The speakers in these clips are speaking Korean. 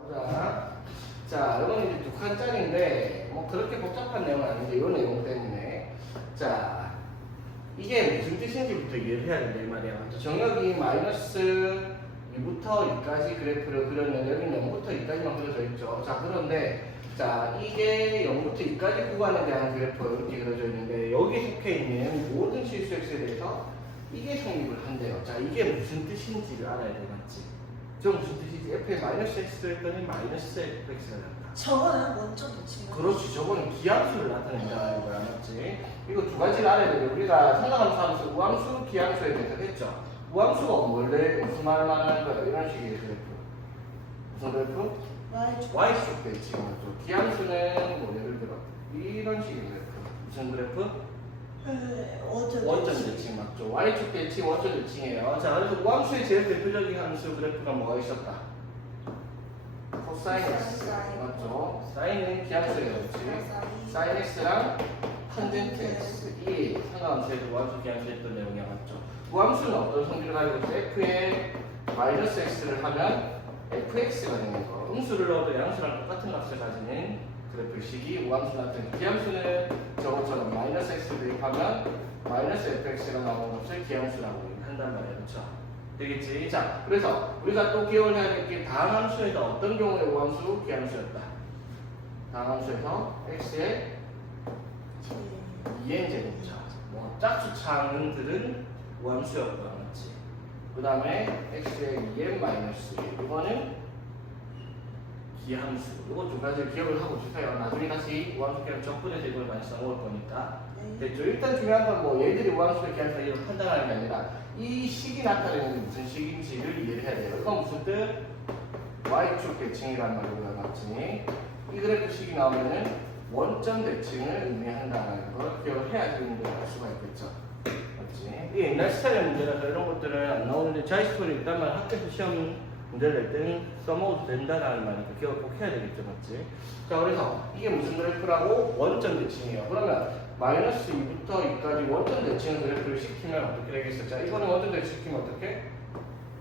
보자. 자, 이건 이제 두 칸짜리인데 뭐 그렇게 복잡한 내용은 아닌데 이 내용 때문에 자 이게 무슨 뜻인지부터 이해를 해야 된다 이 말이야. 정역이 마이너스 2부터 2까지 그래프를 그렸는데 여기는 0부터 2까지만 그려져 있죠. 자 그런데 자 이게 0부터 2까지 구간에 대한 그래프가 이렇게 그려져 있는데 여기 속해 있는 모든 실수 x에 대해서 이게 성립을 한대요. 자 이게 무슨 뜻인지를 알아야 돼 맞지? 저 무슨 뜻이지? f에 마이너스 x 했더니 마이너스 fx가 나온다. 저거는 원점 도치. 그렇지. 저거는 기함수를 나타낸다는 거야. 맞지? 이거 두 가지를 알아야 되는데 우리가 상하함수 하면서 우함수, 기함수에 대해서 했죠. 우함수가 원래 무슨 말을 말하는 거야? 이런 식의 그래프. 무슨 그래프? y축 대칭 맞죠? 기함수는 뭐 예를 들어 이런 식의 그래프. 무슨 그래프? 원점 대칭 맞죠? y축 대칭, 원점 대칭이에요. 자, 그래서 우함수의 제일 대표적인 함수 그래프가 뭐가 있었다? 코사인 x 맞죠? 사인은 기함수예요, 그렇지? 사인 x랑 탄젠트 x 이 상하함수에서 우함수 기함수 했던 내용이야, 맞죠? 우함수는 어떤 성질을 가지고 있어? f에 마이너스 x를 하면 fx가 되는 거. 음수를 넣어도 양수랑 똑같은 값을 가지는 그래프식이 우함수 나타내는 기함수는 저것처럼 마이너스 x 대입하면 마이너스 fx가 나오는 것을 기함수라고 한단 말이야, 그렇죠? 되겠지? 자, 그래서 우리가 또 기억을 해야 될 게 다항함수에서 어떤 경우에 우함수, 기함수였다. 다항함수에서 x의 2n 제곱차, 뭐 짝수차항들은 우함수였다, 맞지? 그 다음에 x의 2n 마이너스 이거는 기함수. 이거 두 가지를 기억을 하고 주세요. 나중에 다시 우함수 기함수 적분해서 이걸 많이 써먹을 거니까. 됐죠? 일단 중요한 건 뭐 얘들이 우함수를 기함수 이렇게 판단하는 게 아니라 이 식이 나타내는 게 무슨 식인지를 이해를 해야 돼요. 이건 무슨 뜻? y축 대칭이란 말이고요. 맞지? 이 그래프 식이 나오면은 원점 대칭을 의미한다는 걸 기억을 해야 되는 걸 알 수가 있겠죠. 맞지? 이게 옛날 스타일의 문제라서 이런 것들은 안 나오는데 자이스토리 일단 말 학교에서 시험 문제를 낼 때는 써먹어도 된다라는 말이니까 기억을 꼭 해야 되겠죠, 맞지? 자, 그래서 이게 무슨 그래프라고? 원점 대칭이에요. 그러면 마이너스 2부터 2까지 원점 대칭 그래프를 시키면 어떻게 되겠어? 자, 이거는 원점 대칭 시키면 어떻게?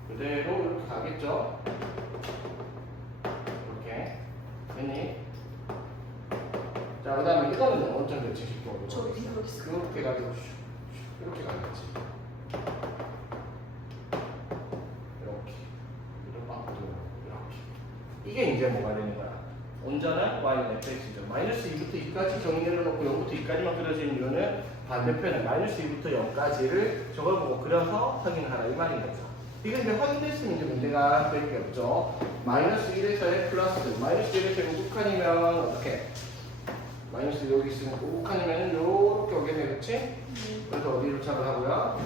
그대로 이렇게 가겠죠? 이렇게. 됐니? 자, 그 다음에 이거는 원점 대칭 시키고 저 위로 이렇게 가지고 이렇게 가겠지. 이게 이제 뭐가 되는 거야? 온전한 y는 fx죠. 마이너스 2부터 2까지 정리를 놓고 0부터 2까지만 그려지는 이유는 반대편에 마이너스 2부터 0까지를 저걸 보고 그려서 확인하라 이 말인 거죠. 이게 이제 확인됐으면 이제 문제가 될 게 없죠. 마이너스 1에서 f 플러스 마이너스 1에서 우극한이면 어떻게? 마이너스 여기 있으면 우극한이면 이렇게 오겠네, 그렇지? 그래서 어디로 착을 하고요?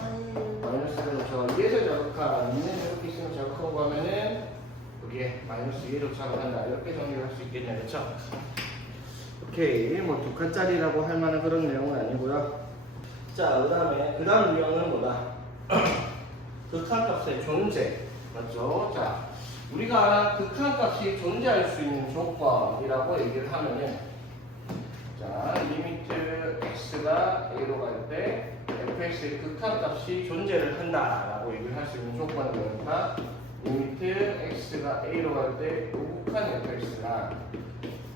마이너스를 저 2에서 자극한 2는 이렇게 있으면 자극하고 하면은 여기에 마이너스 2로 착을 한다. 이렇게 정리를 할 수 있겠네요. 그렇죠? 오케이. 뭐 두 칸짜리라고 할 만한 그런 내용은 아니고요. 자, 그 다음 유형은 뭐다? 극한값의 존재. 맞죠? 자, 우리가 극한값이 존재할 수 있는 조건이라고 얘기를 하면은 자, 리미트 x가 a로 갈 때 fx의 극한값이 존재를 한다라고 얘기를 할 수 있는 조건이 뭐니까 리미트 x가 a로 갈 때 우극한 fx랑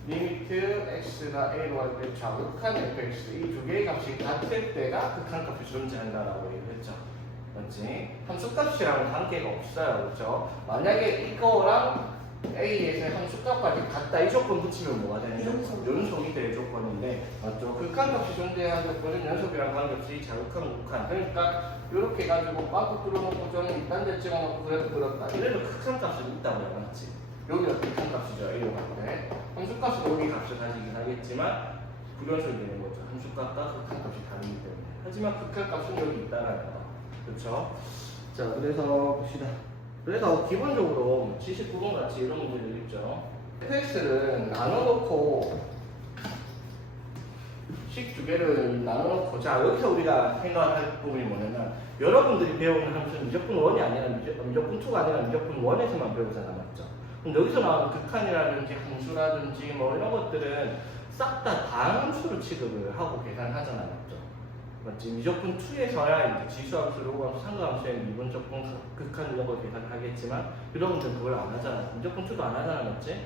리미트 x가 a로 갈 때 좌극한 fx 이 두 개의 값이 같을 때가 극한값이 존재한다라고 얘기를 했죠. 맞지? 함수값이랑은 관계가 없어요. 그렇죠? 만약에 이거랑 a에서 함수값까지 같다 이 조건 붙이면 뭐가 되는 조건? 연속이 될 조건인데 맞죠? 극한값이 존재한 조건은 연속이랑 관계없이 좌극한 우극한 그러니까 이렇게 가지고 빠꾸 뚫어놓고 저는 이딴 데 찍어놓고 그래도 그렇다 이래도 극한값은 있다고 해요. 맞지? 여기가 극한값이죠. a로 갈 때 함수값은 여기 값을 가지긴 하겠지만 불연속이 되는 거죠. 함수값과 극한값이 다르기 때문에 하지만 극한값은 여기 있다라는 거 그렇죠? 자, 그래서 봅시다. 그래서 기본적으로 79번 같이 이런 문제들 있죠. fx를 나눠놓고 식 두 개를 나눠놓고 자 여기서 우리가 생각할 부분이 뭐냐면 여러분들이 배우는 함수는 무조건 1이 아니라 무조건 2가 아니라 무조건 1에서만 배우잖아. 맞죠? 그럼 여기서 나오는 극한이라든지 함수라든지 뭐 이런 것들은 싹 다 다함수로 취급을 하고 계산하잖아. 맞죠? 맞지? 미적분 2에서야 이제 지수함수, 로그함수, 상수함수의 미분적분, 극한 이런 걸 계산을 하겠지만 여러분들 그걸 안 하잖아. 미적분 2도 안 하잖아, 맞지?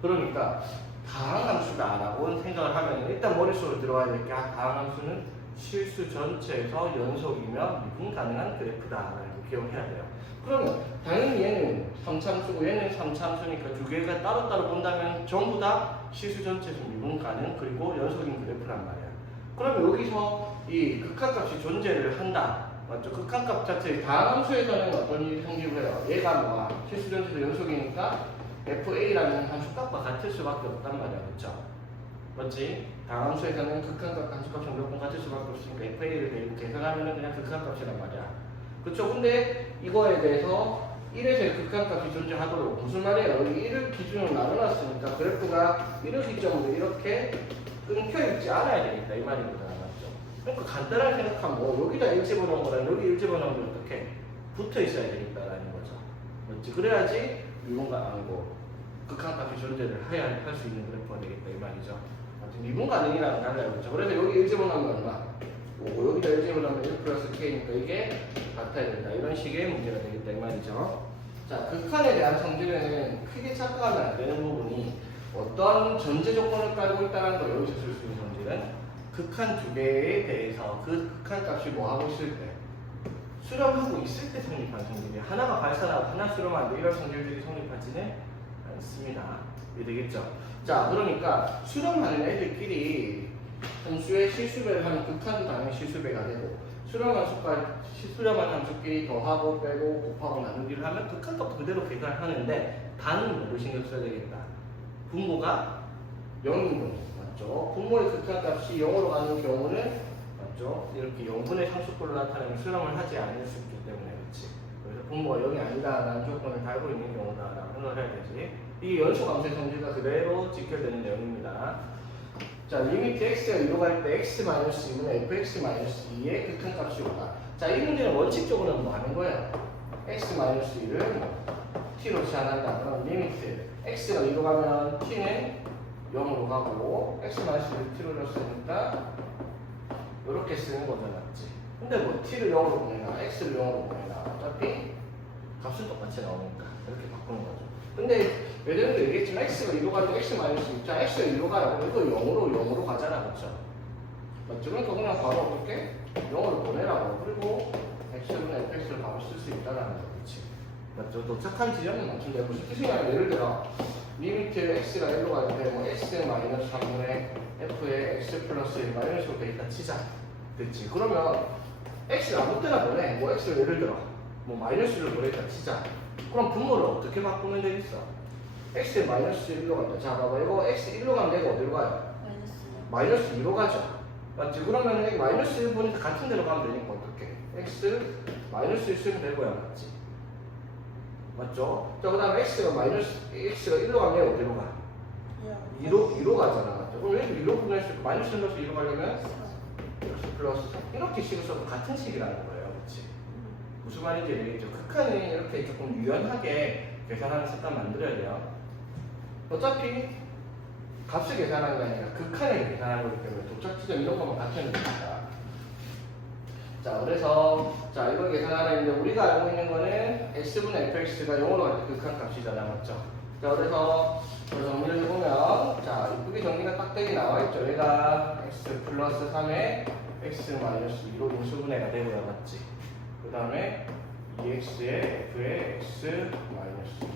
그러니까 다항함수다라고 생각을 하면 일단 머릿속으로 들어와야 될 게 다항함수는 실수 전체에서 연속이며 미분 가능한 그래프다라고 기억해야 돼요. 그러면 당연히 얘는 3차함수고 얘는 3차함수니까 두 개가 따로따로 본다면 전부 다 실수 전체에서 미분 가능 그리고 연속인 그래프란 말이야. 그러면 여기서 이 극한값이 존재를 한다. 맞죠? 극한값 자체 다항함수에서는 어떤 일이 성립을 해요? 얘가 뭐야? 실수 전체에서 연속이니까 FA라는 함수값과 같을 수밖에 없단 말이야. 그렇죠? 맞지? 다항함수에서는 극한값 함수값이 무조건 같을 수밖에 없으니까 FA를 계산하면 그냥 극한값이란 말이야. 그렇죠? 근데 이거에 대해서 1에서의 극한값이 존재하도록 무슨 말이에요? 1을 기준으로 나눠놨으니까 그래프가 1을 기점으로 이렇게 끊겨있지 않아야 되겠다 이 말입니다. 맞죠? 그러니까 간단하게 생각하면 뭐 여기다 1 집어넣은 거랑 여기 1 집어넣은 거 어떻게 붙어 있어야 되겠다라는 거죠. 맞지? 그래야지 미분가 아니고 극한값이 존재를 할 수 있는 그래프가 되겠다 이 말이죠. 미분 가능이라는 달라요. 그렇죠? 그래서 여기 1 집어넣으면 얼마? 여기다 1 집어넣으면 1 플러스 k니까 이게 같아야 된다. 이런 식의 문제가 되겠다 이 말이죠. 자, 극한에 대한 성질에는 크게 착각하면 안 되는 부분이 어떤 전제 조건을 깔고 있다는 거 여기서 쓸 수 있는 성질은 극한 두 개에 대해서 그 극한 값이 뭐 하고 있을 때 수렴하고 있을 때 성립한 성질이에요. 하나가 발산하고 하나 수렴하는데 이런 성질들이 성립하지는 않습니다. 이해 되겠죠? 자, 그러니까 수렴하는 애들끼리 함수의 실수배를 하면 극한도 당연히 실수배가 되고 수렴한 함수끼리 더하고 빼고 곱하고 나누기를 하면 극한값도 그대로 계산을 하는데 단 뭐를 신경 써야 되겠다. 분모가 0인 경우 맞죠? 분모의 극한값이 0으로 가는 경우는 맞죠? 이렇게 0분의 상수꼴로 나타내면 수렴을 하지 않을 수 있기 때문에 그렇지. 그래서 분모가 0이 아니다라는 조건을 달고 있는 경우다라고 생각을 해야 되지. 이 연속함수의 성질과 그대로 직결되는 내용입니다. 자, 리미트 x가 2로 갈 때 x-2는 fx-2의 극한값이 오다. 자, 이 문제는 원칙적으로는 뭐 하는 거예요? x-2를 t로 제한한다. 그럼 리미트 x가 2로 가면 t는 0으로 가고 x-1을 t로 줬으니까 이렇게 쓰는 거죠, 맞지? 근데 뭐 t를 0으로 보내나 x를 0으로 보내나 어차피 값은 똑같이 나오니까 이렇게 바꾸는 거죠. 근데 예전에도 얘기했지만 x가 2로 갈 때 x-2 자, x가 2로 가요. 이거 0으로 가잖아, 그렇죠? 맞죠? 그러니까 그냥 바로 어떻게 0으로 보내라고. 그리고 x분의 fx를 바로 쓸 수 있다는 거, 그렇지? 맞죠? 도착한 지점은 맞춘다. 무슨 뜻이냐면 예를 들어 리미트 x가 1로 갈 때 뭐 x-3분의 f의 x 플러스 1 마이너스로 돼 있다 치자. 됐지? 그러면 x를 아무 때나 보내. 뭐 x를 예를 들어 뭐 마이너스를 보냈다 치자. 그럼 분모를 어떻게 바꾸면 되겠어? x에 마이너스 1로 간다. 자, 봐봐. 이거 x 1로 가면 내가 어디로 가요? 마이너스 2로 가죠. 맞지? 그러면 여기 마이너스 1 보니까 같은 데로 가면 되니까 어떻게? x 마이너스 1 쓰면 되고야, 맞지? 맞죠? 자, 그 다음에 x가 1로 가면 얘 어디로 가? 2로 가잖아. 맞죠? 그럼 여기 2로 보냈을 때 마이너스 1로서 2로 가려면 플러스 3. 이렇게 식을 써도 같은 식이라는 거예요. 그렇지? 무슨 말인지 알겠죠? 극한은 이렇게 조금 유연하게 계산하는 습관 만들어야 돼요. 어차피 값을 계산하는 게 아니라 극한을 계산하는 거기 때문에 도착 지점 이런 것만 같으면 됩니다. 자, 그래서 자, 이걸 계산하는데 우리가 알고 있는 거는 x분의 fx가 0으로 갈 때 극한 값이잖아, 맞죠? 자, 그래서 정리를 해보면 자, 이쁘게 정리가 딱 되게 나와 있죠. 얘가 x 플러스 3에 x 마이너스 2로 인수분해가 되고요, 맞지? 그 다음에 2x에 f의 x 마이너스 2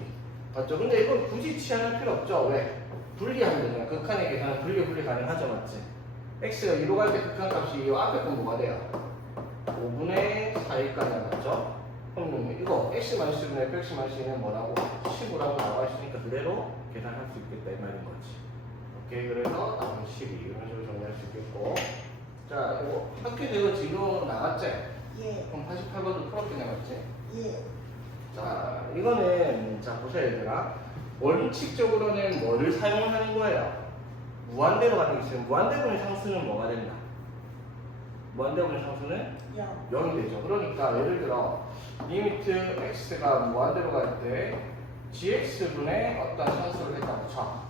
맞죠? 근데 이건 굳이 취할 필요 없죠. 왜? 분리하면 되잖아. 극한의 계산은 분리 가능하죠, 맞지? x가 2로 갈 때 극한 값이 이 앞에 건 뭐가 돼요? 5분의 4일까지 맞죠? 그럼 이거 x-분의 fx-2는 뭐라고? 15라고 나와 있으니까 그대로 계산할 수 있겠다 이 말인 거지. 오케이, 그래서 나머지 12 이런 식으로 정리할 수 있겠고. 자, 이거 학교에서 이거 지금 나왔지? 예. 그럼 88번도 풀었겠네, 맞지? 예. 자, 이거는 자 보세요, 얘들아. 원칙적으로는 뭐를 사용하는 거예요? 무한대로 가는 게 있으면 무한대분의 상수는 뭐가 된다? 무한대분의 상수는 0이 되죠. 그러니까 예를 들어 리미트 x가 무한대로 갈 때 gx분의 어떤 상수를 했다고 쳐.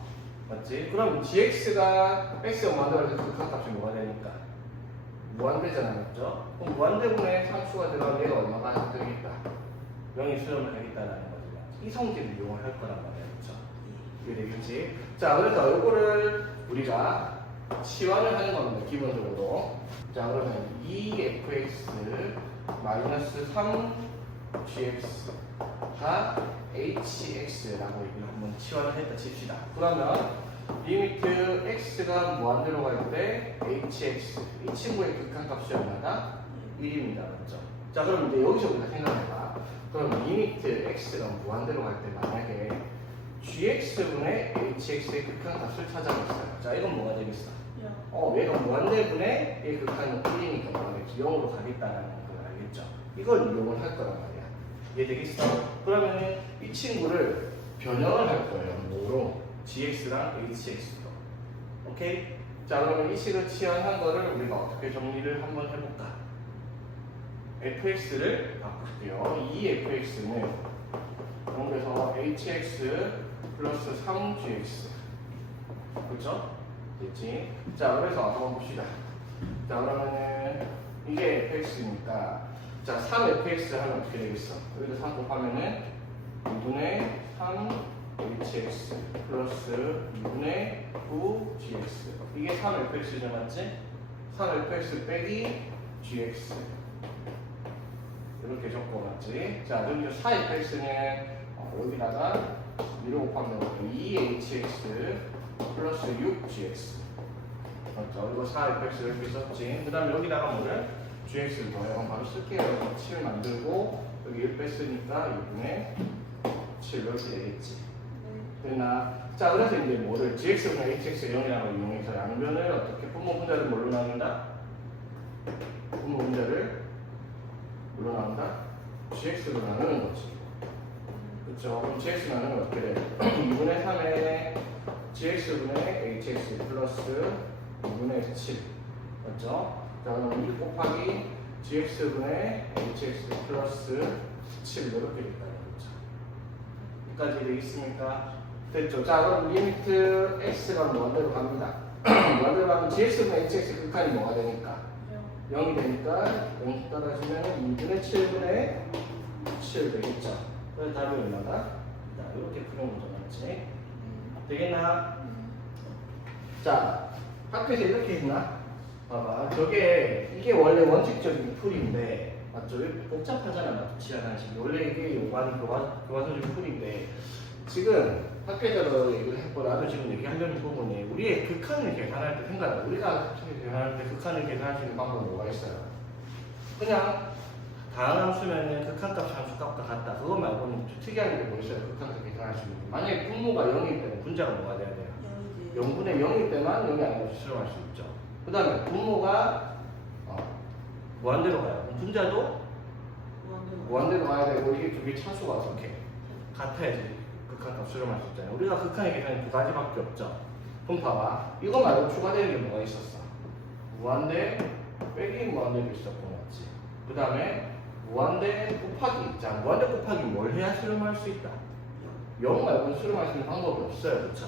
맞지? 그럼 gx가 x가 무한대로 갈 때 극한값이 뭐가 되니까? 무한대잖아, 맞죠? 그럼 무한대분의 상수가 들어가면 얘가 얼마가 되겠다? 0이 수렴을 하겠다라는 거죠. 이 성질을 이용할 거란 말이야, 그렇죠? 이게 되겠지? 자, 그래서 요거를 우리가 치환을 하는 겁니다, 기본적으로. 자, 그러면 2fx 마이너스 3gx가 hx라고 얘기를 한번 치환을 했다 칩시다. 그러면 리미트 x가 무한대로 갈 때 hx 이 친구의 극한값이 얼마다? 1입니다. 맞죠? 자, 그럼 이제 여기서 우리가 생각해봐. 그럼 리미트 x가 무한대로 갈 때 만약에 gx분의 hx의 극한값을 찾아봤어요. 자, 이건 뭐가 되겠어? 얘가 무한대분의 얘 극한은 1이니까 뭐가 되겠지? 0으로 가겠다라는 걸 알겠죠? 이걸 이용을 할 거란 말이야. 이해되겠어? 그러면 이 친구를 변형을 할 거예요. 뭐로? gx랑 hx로. 오케이? 자, 그러면 이 식을 치환한 거를 우리가 어떻게 정리를 한번 해볼까? fx를 바꿀게요. 이 fx는 그래서 hx 플러스 3gx. 그렇죠? 됐지? 자, 그래서 한번 봅시다. 자, 그러면은 이게 fx니까 자, 3fx 하면 어떻게 되겠어? 여기서 3 곱하면은 2분의 3hx 플러스 2분의 9gx. 이게 3fx죠, 맞지? 3fx 빼기 gx. 이렇게 적어봤지? 자, 그럼 4fx는 여기다가 2로 곱하면 2hx 플러스 6gx. 맞죠? 이거 4fx 이렇게 썼지? 그 다음에 여기다가 뭐를? gx를 더해서 바로 쓸게요. 7 만들고 여기 1 뺐으니까 2분의 7 이렇게 되겠지. 됐나? 자, 그래서 이제 뭐를 gx분의 hx 0이라고 이용해서 양변을 어떻게 분모 분자를 뭘로 나눈다? 분모 분자를 뭘로 나눈다? gx로 나누는 거지. 그쵸? 그럼 gx 나누는 건 어떻게 돼? 2분의 3에 gx분의 hx 플러스 2분의 7. 맞죠? 자, 그럼 2 곱하기 gx분의 hx 플러스 7 이렇게 될까요? 그렇죠? 여기까지 되겠습니까? 됐죠? 자, 그럼 리미트 x가 무한대로 갑니다. 무한대로 가면 gx분의 hx 극한이 뭐가 되니까? 0이 되니까 0 따라주면 2분의 7분의 7 되겠죠? 그래서 답이 얼마다? 자, 이렇게 푸는 거죠, 맞지? 되겠나? 자, 학교에서 이렇게 했나? 봐봐, 이게 원래 원칙적인 풀인데, 맞죠? 복잡하잖아, 맞죠? 치환한식이. 원래 이게 교과서적 풀인데, 지금 학교에서 얘기를 했고, 나도 지금 얘기하려는 부분이, 우리의 극한을 계산할 때 생각해. 우리가 계산할 때 극한을 계산할 수 있는 방법은 뭐가 있어요? 그냥, 다항 함수면은 극한값 함수값과 같다. 그거 말고는 특이한 게 뭐 있어요? 극한값 계산할 수 있는. 만약에 분모가 0일 때는 분자가 뭐가 돼야 돼요? 0분의 0일 때만 0이 아니라 수렴할 수 있죠. 그 다음에 분모가 무한대로 가요. 분자도 무한대로 가야 되고, 이게 두 개 차수가 어떻게? 같아야지 극한값 수렴할 수 있잖아요. 우리가 극한의 계산이 두 가지밖에 없죠. 그럼 봐봐. 이거 말고 추가되는 게 뭐가 있었어? 무한대 빼기 무한대도 있었고, 맞지? 그 다음에 무한대 곱하기. 자, 무한대 곱하기 뭘 해야 수렴할 수 있다? 0 말고는 수렴할 수 있는 방법이 없어요. 그쵸?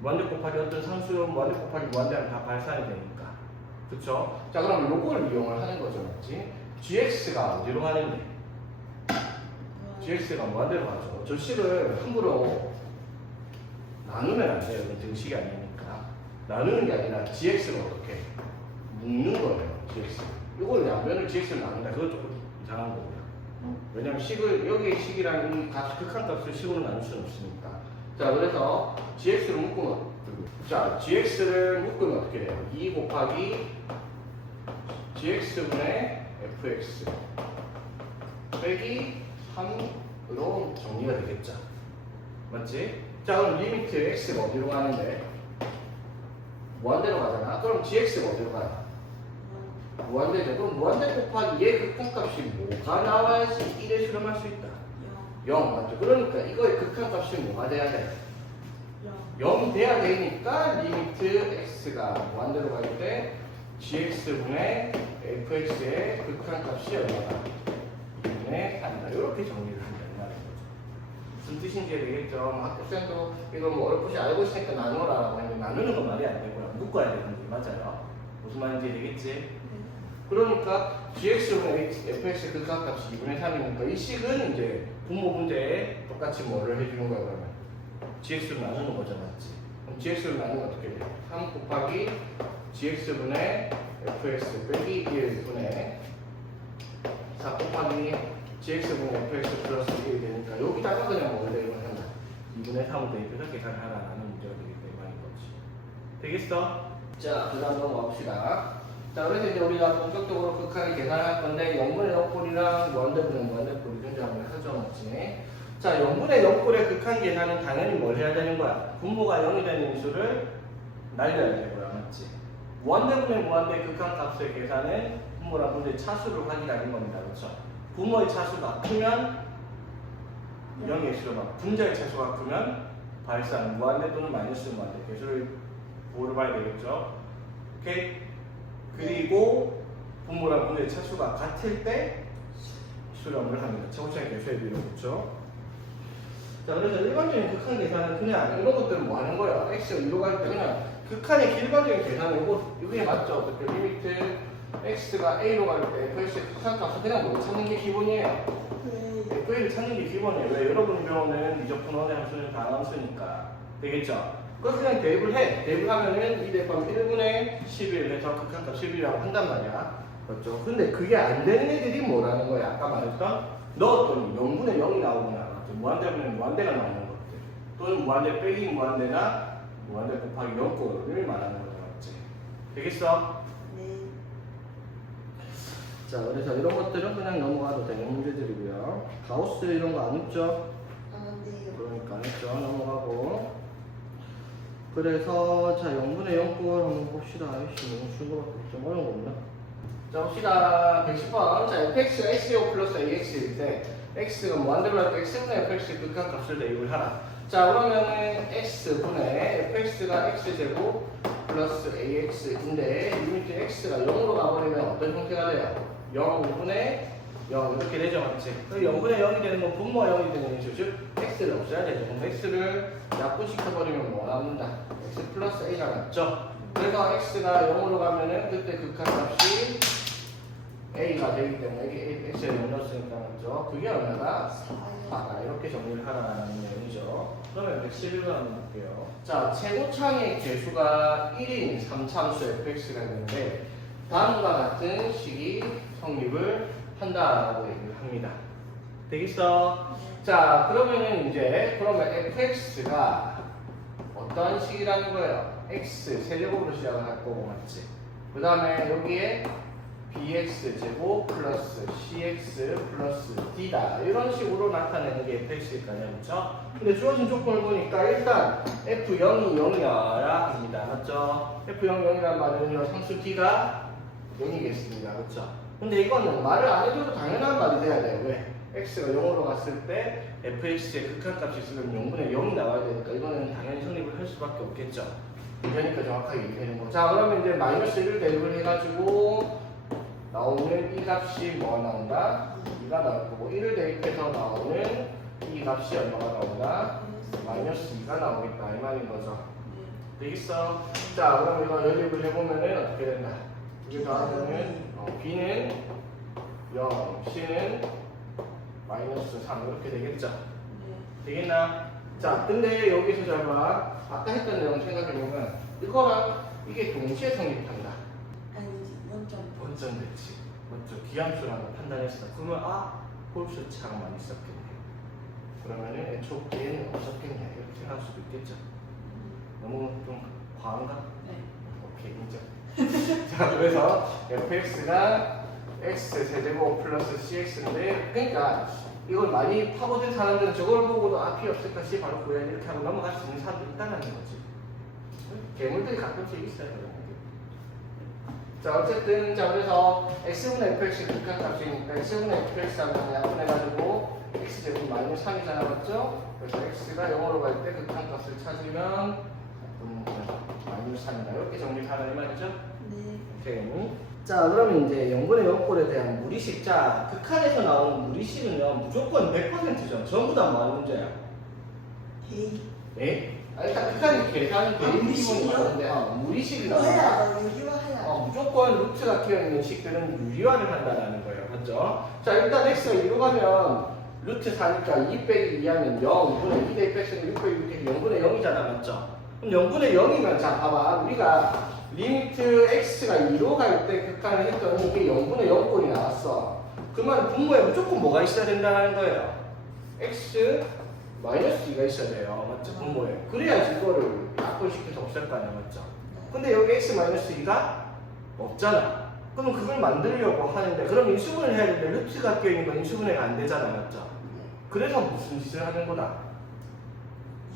무한대 곱하기 어떤 상수, 무한대 곱하기 무한대는 다 발산이 되니까. 그쵸? 자, 그럼 요걸 이용을 하는 거죠, 맞지? gx가 어디로 가는데? gx가 무한대로 가죠. 저 식을 함부로 나누면 안 돼요. 이건 등식이 아니니까. 나누는 게 아니라 gx를 어떻게? 묶는 거예요, gx. 이걸 양변을 gx를 나눈다. 그건 조금 이상한 거고요. 왜냐면 여기의 식이랑 이 극한값을 식으로 나눌 수는 없으니까. 자, 그래서 gx를 묶으면, 자, gx를 묶으면 어떻게 돼요? 2 곱하기 gx분의 fx 빼기 3으로 정리가 되겠죠. 맞지? 자, 그럼 리미트 x가 어디로 가는데? 무한대로 가잖아. 그럼 gx가 어디로 가요? 무한대죠. 그럼 무한대 곱하기 얘 극한값이 뭐가 나와야지 1에 수렴할 수 있다? 0, 맞죠? 그러니까 이거의 극한값이 뭐가 돼야 돼? 0이 돼야 되니까 리미트 x가 무한대로 갈 때 gx분의 fx의 극한값이 얼마다? 2분의 3이다. 이렇게 정리를 한다는 말인 거죠. 무슨 뜻인지 되겠죠? 학교생도 이거 뭐 어렵게 알고 있으니까 나누라라고 했는데 나누는 건 말이 안 되고요. 묶어야 되는데 맞아요? 무슨 말인지 되겠지? 그러니까 gx분의 fx의 극한값이 2분의 3이니까 이 식은 이제 분모 문제에 똑같이 뭐를 해주는 거야 그러면 gx로 나누는 거죠 맞지? 그럼 gx로 나누면 어떻게 돼? 3 곱하기 gx분의 fx 빼기 1분의 4 곱하기 gx분의 fx 플러스 1이 되니까 여기다가 그냥 뭘 대입을 한다 2분의 3을 대입해서 계산하라는 문제가 되기 때문에 거지 되겠어? 자 그 다음 넘어가 봅시다 자 그래서 이제 우리가 본격적으로 극하게 계산할 건데 0분의 0꼴이랑 무한대분의 무한대꼴이 존재하는 하죠 맞지? 자 0분의 0꼴의 극한 계산은 당연히 뭘 해야 되는 거야? 분모가 0이 되는 인수를 날려야 되고요 맞지? 무한대분의 무한대 극한 값의 계산은 분모랑 분모의 차수를 확인하는 겁니다 그렇죠? 분모의 차수가 크면 0의 수로 막 분자의 차수가 크면 발산 무한대 또는 마이너스 무한대 개수를 물어봐야 되겠죠? 오케이? 그리고 분모랑 분모의 차수가 같을 때 수렴을 합니다. 최고차의 개수의 비율을 그렇죠? 자 그래서 일반적인 극한 계산은 그냥 이런 것들은 뭐 하는 거야? x가 2로 갈 때 그냥 극한의 일반적인 계산은 이게 맞죠? 어떻게 리미트 x가 a로 갈 때 fx의 극한값을 그냥 뭐 찾는 게 기본이에요. f를 찾는 게 기본이에요. 왜? 여러분이 배우는 미적분 원의 함수는 다함수니까 되겠죠? 그래서 그냥 대입을 해. 대입을 하면은 이 대입하면 1분의 11 해서 극한값 11이라고 한단 말이야. 그렇죠? 근데 그게 안 되는 애들이 뭐라는 거야? 아까 말했던 넣었더니 0분의 0이 나오거나 무한대분의 무한대가 나오는 것들 또는 무한대 빼기 무한대나 무한대 곱하기 0꼴을 말하는 거죠. 맞지? 되겠어? 네. 자 그래서 이런 것들은 그냥 넘어가도 되는 문제들이고요. 가우스 이런 거 안 웃죠? 네. 그러니까 안 웃죠? 넘어가고 그래서 자 0분의 0꼴 한번 봅시다. 아이씨 너무 쉬운 거밖에 좀 어려운 거 없나? 자 봅시다. 110번 자 fx가 x제곱 플러스 ax일 때 x가 무한대로 할 때 x분의 fx의 극한값을 대입을 하라. 자 그러면은 x분의 fx가 x제곱 플러스 ax인데 리미트 x가 0으로 가버리면 어떤 형태가 돼요? 0분의 0 이렇게 되죠 맞지? 0분의 0이 되는 건 분모가 0이 되는 인수 즉 x를 없애야 되죠. 그럼 x를 약분시켜버리면 뭐 나옵니다? x 플러스 a가 남죠? 그래서 x가 0으로 가면은 그때 극한값이 a가 되기 때문에 이게 x에 0 넣었으니까 맞죠? 그게 얼마나? 4다 이렇게 정리를 하라는 내용이죠. 그러면 111번 한번 볼게요. 자 최고창의 개수가 1인 3참수 fx가 있는데 다음과 같은 식이 성립을 한다라고 얘기를 합니다. 되겠어? 자 그러면은 이제 그러면 fx가 어떠한 식이라는 거예요? x 세제곱으로 시작을 할 거고 맞지? 그 다음에 여기에 bx 제곱 플러스 cx 플러스 d다 이런 식으로 나타내는 게 fx일 거 아니야 그렇죠? 근데 주어진 조건을 보니까 일단 f0이 0이어야 합니다 맞죠? f0 0이란 말은요 상수 d가 0이겠습니다 그렇죠? 근데 이거는 말을 안 해줘도 당연한 말이 돼야 돼요 왜? x가 0으로 갔을 때 fx의 극한값이 있으면 0분의 0이 나와야 되니까 이거는 당연히 성립을 할 수밖에 없겠죠 그러니까 정확하게 얘기하는 거. 자 그러면 이제 마이너스 1을 대입을 해가지고 나오는 이 값이 뭐가 나온다? 2가 나올 거고 1을 대입해서 나오는 이 값이 얼마가 나온다? 마이너스 2가 나오겠다 이 말인 거죠. 되겠어? 자 그럼 이거 연립을 해보면은 어떻게 된다? 이게 더하면은 b는 0, c는 마이너스 3 이렇게 되겠죠? 되겠나? 자 근데 여기서 잘 봐. 아까 했던 내용 생각해보면 이거랑 이게 동시에 성립한다. 아니지 원점 대치. 맞죠? 기함수라고 판단했어. 그러면 홀수 차가 많이 있었겠네. 그러면은 애초에는 없었겠냐 이렇게 할 수도 있겠죠. 너무 좀 과한가? 네. 오케이 인정. 자 그래서 fx가 x 세제곱 플러스 cx인데 그러니까 이걸 많이 파고든 사람들은 저걸 보고도 p 없을까 c 바로 구해야 이렇게 하고 넘어갈 수 있는 사람들이 있다는 거지. 괴물들이 가끔씩 있어요. 자 어쨌든 자 그래서 x분의 fx의 극한값이니까 x분의 fx하고 약분해가지고 x제곱 마이너스 3이잖아 맞죠? 그래서 x가 0으로 갈 때 극한값을 찾으면 마이너스 3이다 이렇게 정리하라 이 말이죠? 네. 오케이. 자 그러면 이제 0분의 0꼴에 대한 무리식 자 극한에서 나오는 무리식은요 무조건 100%죠 전부 다 뭐 하는 문제야? 대입. 네? 일단 극한이 계산은 대입 기본이 무리식이요? 나오는데 무리식이 이거 해야 나온다 돼. 여기와 해야 무조건 루트가 끼어있는 식들은 유리화를 한다는 거예요. 맞죠? 자, 일단 x가 2로 가면 루트 4니까 2 빼기 2하면 0, 2분의 2 대입 x는 6 빼기 6 해서 0분의 0이잖아. 맞죠? 그럼 0분의 0이면 자, 봐봐. 우리가 리미트 x가 2로 갈 때 극한을 했더니 이게 0분의 0꼴이 나왔어. 그 말은 분모에 무조건 뭐가 있어야 된다는 거예요. x 마이너스 2가 있어야 돼요. 맞죠? 분모에. 그래야지 이거를 약분시켜서 없앨 거 아니야. 맞죠? 근데 여기 x 마이너스 2가 없잖아. 그럼 그걸 만들려고 하는데 그럼 인수분해를 해야 되는데 루트가 껴있는 건 인수분해가 안 되잖아. 맞죠? 그래서 무슨 짓을 하는 거다?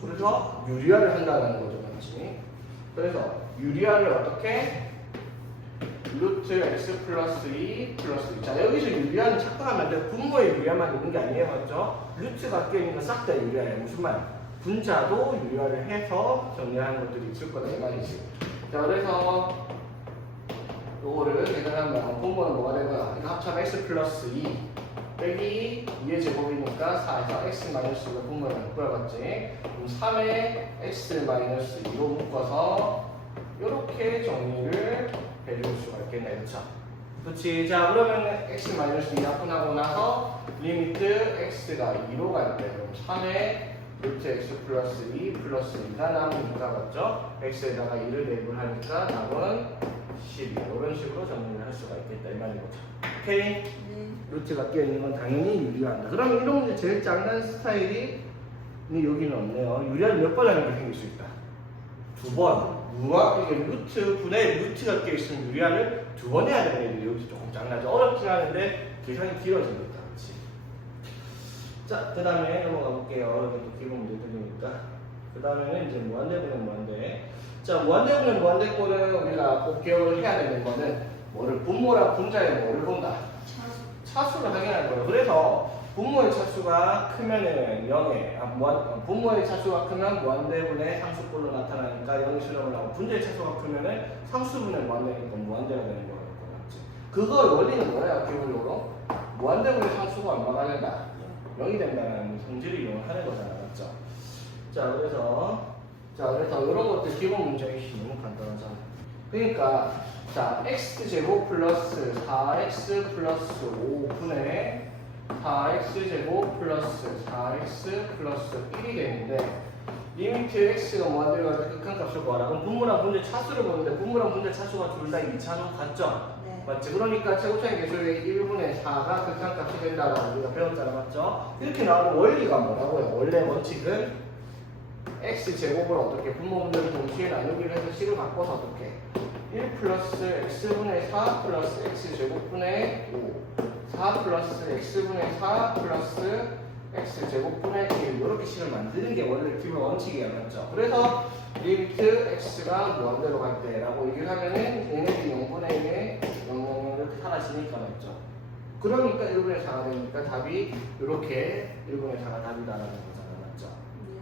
그래서 유리화를 한다는 거죠. 맞지? 그래서 유리화를 어떻게? 루트 x 플러스 2 플러스 2. 자, 여기서 유리화는 착각하면 안 돼. 분모에 유리화만 있는 게 아니에요. 맞죠? 루트가 껴있는 건 싹 다 유리화예요. 무슨 말? 분자도 유리화를 해서 정리하는 것들이 있을 거다 이 말이지. 자, 그래서 요거를 계산하면 분모는 뭐가 되고요? 이거 합쳐면 x 플러스 2 빼기 2의 제곱이니까 4에서 x 마이너스 2가 분모에 묶어봤지. 그럼 3에 x 마이너스 2로 묶어서 이렇게 정리를 해줄 수가 있겠네. 그쵸? 그렇지. 자, 그러면 x 마이너스 2 약분하고 나서 리미트 x가 2로 갈 때 그럼 3에 루트 x 플러스 2 플러스 2가 남으니까 맞죠? x에다가 2를 대입을 하니까 답은 12. 이런 식으로 정리를 할 수가 있겠다 이 말인 거죠. 오케이? 네. 루트가 끼어있는 건 당연히 유리화한다. 그러면 이런 문제 제일 짱난 스타일이 여기는 없네요. 유리화를 몇 번 하는 게 생길 수 있다? 2번. 이게 루트 분의 루트가 끼어있으면 유리화를 2번 해야 되는 애들이 여기서 조금 짱나죠. 어렵진 않은데 계산이 길어지니까. 그렇지. 자, 그 다음에 넘어가 볼게요. 여기 또 기본 문제 들리니까. 그 다음에는 이제 무한대분의 무한대. 자, 무한대분의 무한대꼴은 우리가 꼭 기억을 해야 되는 거는 뭐를 분모랑 분자의 뭐를 본다? 차수를 확인할 거예요. 그래서 분모의 차수가 크면은 0에 분모의 차수가 크면 무한대분의 상수꼴로 나타나니까 0이 수렴을 하고 분자의 차수가 크면은 상수분의 무한대니까 무한대가 되는 거예요. 맞지? 그거 원리는 뭐예요? 기본적으로 무한대분의 상수가 얼마가 된다? 0이 된다는 성질을 이용하는 거잖아. 맞죠? 자, 그래서 이런 것들 기본 문제이 너무 간단하잖아. 그러니까 자, x제곱 플러스 4x 플러스 5분의 4x제곱 플러스 4x 플러스 1이 되는데 리미트 x가 무한대로 갈 때 극한값을 구하라. 그럼 분모랑 분자 차수를 보는데 분모랑 분자 차수가 둘 다 2차로 같죠? 네. 맞지? 그러니까 최고차의 계수의 1분의 4가 극한값이 된다라고 우리가 배웠잖아. 맞죠? 이렇게 나오는 원리가 뭐라고요? 원래 원칙은 x제곱을 어떻게 분모분들을 동시에 나누기를 해서 식을 바꿔서 어떻게 1 플러스 x분의 4 플러스 x제곱분의 5 4 플러스 x분의 4 플러스 x제곱분의 1 이렇게 식을 만드는 게 원래 기본 원칙이에요. 맞죠? 그래서 리미트 x가 무한대로 갈 때라고 얘기를 하면은 얘네들이 0분의 1에 0, 이렇게 사라지니까 맞죠? 그러니까 1분의 4가 되니까 답이 이렇게 1분의 4가 답이다라는 거잖아. 맞죠?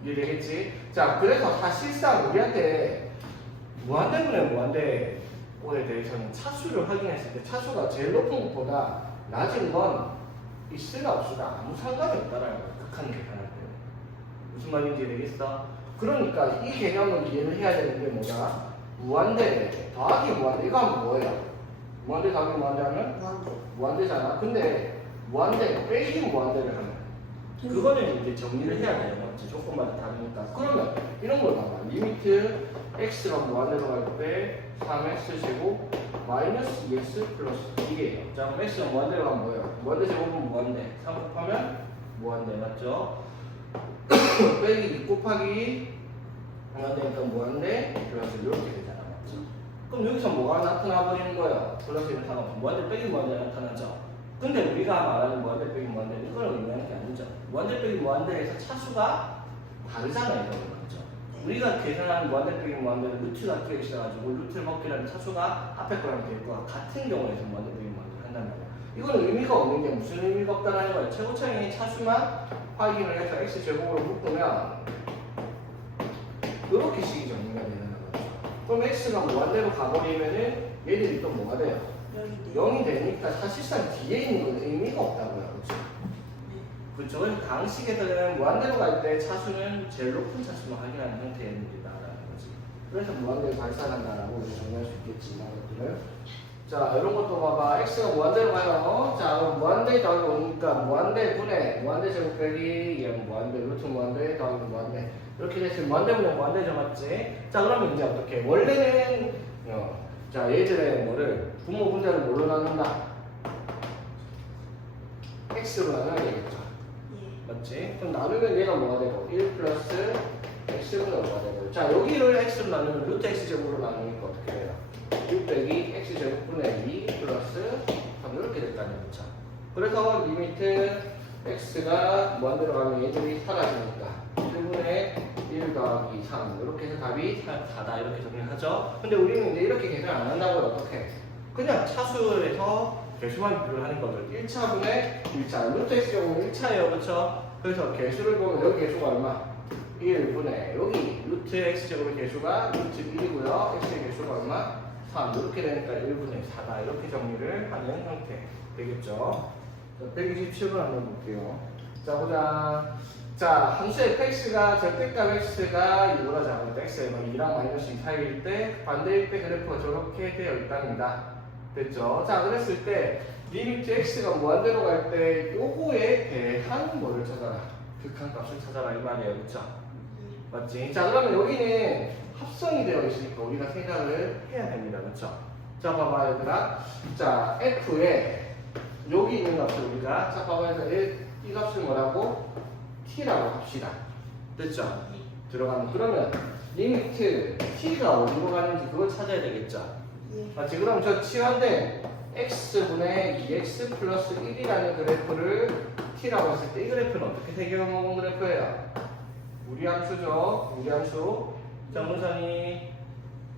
이해되겠지? 자, 그래서 사실상 우리한테 무한대분의 무한대꼴에 대해서는 차수를 확인했을 때 차수가 제일 높은 것보다 낮은 건 있으나 없으나 아무 상관이 없다라는 거야. 극한 계산할 때. 무슨 말인지 되겠어? 그러니까 이 개념을 이해를 해야 되는 게 뭐다? 무한대 더하기 무한대. 이거 하면 뭐예요? 무한대 더하기 무한대 하면? 무한대. 무한대잖아. 근데 무한대 빼기 무한대를 하면 그거는 이제 정리를 해야 돼요. 맞지? 조건마다 다르니까. 그러면 이런 걸 봐봐. 리미트 x가 무한대로 갈 때 3x 제곱 마이너스 2x 플러스 1이에요. 자, 그럼 x가 무한대로 가면 뭐예요? 무한대 제곱은 무한대. 3 곱하면 무한대. 맞죠? 빼기 2 곱하기 무한대니까 무한대 플러스 이렇게 되잖아. 맞죠? 그럼 여기서 뭐가 나타나 버리는 거예요? 플러스는 상관없어. 무한대 빼기 무한대 나타나죠? 근데 우리가 말하는 무한대 빼기 무한대는 이걸 의미하는 게 아니죠. 무한대 빼기 무한대에서 차수가 다르잖아요. 이거는. 맞죠? 우리가 계산하는 무한대 빼기 무한대는 루트가 끼어 있어가지고 루트를 벗기라는 차수가 앞에 거랑 뒤에 거와 같은 경우에서 무한대 빼기 무한대를 한단 말이야. 이건 의미가 없는 게 무슨 의미가 없다는 거예요. 최고차이의 차수만 확인을 해서 x제곱으로 묶으면 이렇게 식이 정리가 되는 거죠. 그럼 x가 무한대로 가버리면은 얘들이 또 뭐가 돼요? 0이 되니까 사실상 뒤에 있는 건 의미가 없다고요. 그렇죠? 그렇죠. 그래서 강식에서는 무한대로 갈 때 차수는 제일 높은 차수만 확인하는 형태의 문제다라는 거지. 그래서 무한대로 발산한다라고 우리 정리할 수 있겠지 이런 것들을. 자 이런 것도 봐봐. x가 무한대로 가요. 자 그럼 무한대 더하기 오니까 무한대 분의 무한대 제곱 빼기 얘 무한대 루트 무한대 더하기 무한대 이렇게 됐으면 무한대 분의 무한대죠 맞지? 자 그러면 이제 어떻게 원래는 자 얘들의 뭐를 분모 분자를 뭘로 나눈다? x로 나눠야 되겠죠. 예. 맞지? 그럼 나누면 얘가 뭐가 되고 1 플러스 x분의 5가 되고 자 여기를 x로 나누면 루트 x제곱으로 나누니까 어떻게 돼요? 1 빼기 x제곱분의 2 플러스 3 이렇게 됐다는 거죠. 그래서 리미트 x가 무한대로 가면 얘들이 사라지니까 1분의 1 더하기 3 이렇게 해서 답이 4다 이렇게 정리하죠. 근데 우리는 이제 이렇게 계산 안 한다고 어떻게 그냥 차수에서 개수만 비교를 하는 거죠. 1차분의 1차 루트 x제곱은 1차예요 그렇죠? 그래서 개수를 보면 여기 개수가 얼마? 1분의 여기 루트 x제곱의 개수가 루트 1이고요 x의 개수가 얼마? 3 이렇게 되니까 1분의 4다 이렇게 정리를 하는 형태 되겠죠. 자, 127번 한번 볼게요. 자 보자. 자 함수 fx가 절대값 x가 2보다 작을 때 x가 2랑 마이너스 2 사이일 때 반대일 때 그래프가 저렇게 되어 있답니다. 됐죠? 자 그랬을 때 리미트 x가 무한대로 갈 때 요거에 대한 뭐를 찾아라? 극한값을 찾아라 이 말이에요 그쵸? 맞지? 자 그러면 여기는 합성이 되어 있으니까 우리가 생각을 해야 됩니다 그쵸? 자 봐봐 얘들아 자 f에 여기 있는 값을 우리가 자 봐봐 얘들아 이 값을 뭐라고? t라고 합시다 됐죠? 들어가면 그러면 리미트 t가 어디로 가는지 그걸 찾아야 되겠죠? 예. 맞지? 그럼 저 치환된 x분의 2x 플러스 1이라는 그래프를 t라고 했을 때 이 그래프는 어떻게 생겨온 그래프예요? 무리함수죠. 무리함수. 정문선이